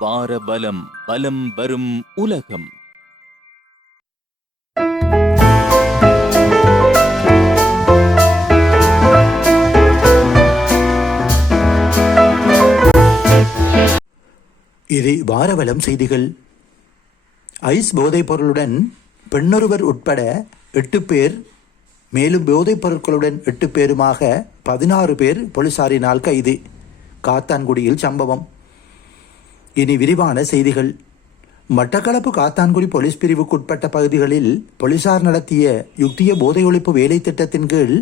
வார பலம் பலம் வரும் உலகம். இது வாரவலம் செய்திகள். ஐஸ் போதைப் பொருளுடன் பெண்ணொருவர் உட்பட எட்டு பேர் மேலும் போதைப் பொருட்களுடன் எட்டு பேருமாக பதினாறு பேர் போலீசாரினால் கைது. காத்தான்குடியில் சம்பவம். இனி விரிவான செய்திகள். மட்டக்களப்பு காத்தான்குடி போலீஸ் பிரிவுக்குட்பட்ட பகுதிகளில் போலீசார் நடத்திய யுக்திய போதை ஒழிப்பு வேலை திட்டத்தின் கீழ்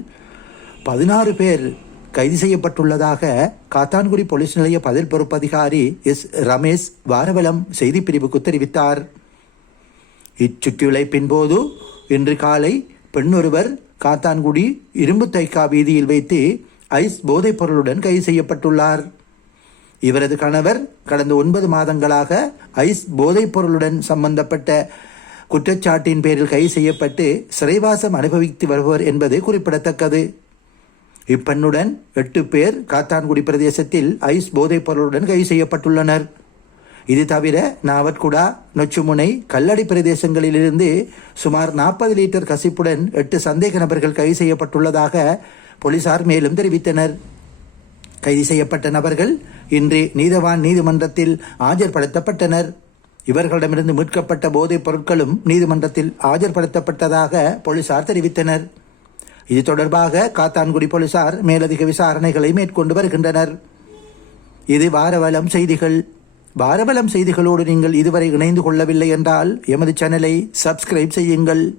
பதினாறு பேர் கைது செய்யப்பட்டுள்ளதாக காத்தான்குடி போலீஸ் நிலைய பதில் பொறுப்பதிகாரி எஸ். ரமேஷ் வாரவலம் செய்தி பிரிவுக்கு தெரிவித்தார். இச்சுற்றுழைப்பின் போது இன்று காலை பெண்ணொருவர் காத்தான்குடி இரும்பு தைக்கா வீதியில் வைத்து ஐஸ் போதைப் பொருளுடன் கைது செய்யப்பட்டுள்ளார். இவரது கணவர் கடந்த ஒன்பது மாதங்களாக ஐஸ் போதைப் பொருளுடன் சம்பந்தப்பட்ட குற்றச்சாட்டின் பேரில் கைது செய்யப்பட்டு சிறைவாசம் அனுபவித்து வருபவர் என்பது குறிப்பிடத்தக்கது. இப்பெண்ணுடன் எட்டு பேர் காத்தான்குடி பிரதேசத்தில் ஐஸ் போதைப் பொருளுடன் கைது செய்யப்பட்டுள்ளனர். இது தவிர நாவட்குடா நொச்சுமுனை கல்லடி பிரதேசங்களிலிருந்து சுமார் நாற்பது லிட்டர் கசிப்புடன் எட்டு சந்தேக நபர்கள் கைது செய்யப்பட்டுள்ளதாக போலீசார் மேலும் தெரிவித்தனர். கைது செய்யப்பட்ட நபர்கள் இன்று நீதவான் நீதிமன்றத்தில் ஆஜர்படுத்தப்பட்டனர். இவர்களிடமிருந்து மீட்கப்பட்ட போதைப் பொருட்களும் நீதிமன்றத்தில் ஆஜர்படுத்தப்பட்டதாக போலீசார் தெரிவித்தனர். இது தொடர்பாக காத்தான்குடி போலீசார் மேலதிக விசாரணைகளை மேற்கொண்டு வருகின்றனர். இது வாரவலம் செய்திகள். வாரவலம் செய்திகளோடு நீங்கள் இதுவரை இணைந்து கொள்ளவில்லை என்றால் எமது சேனலை சப்ஸ்கிரைப் செய்யுங்கள்.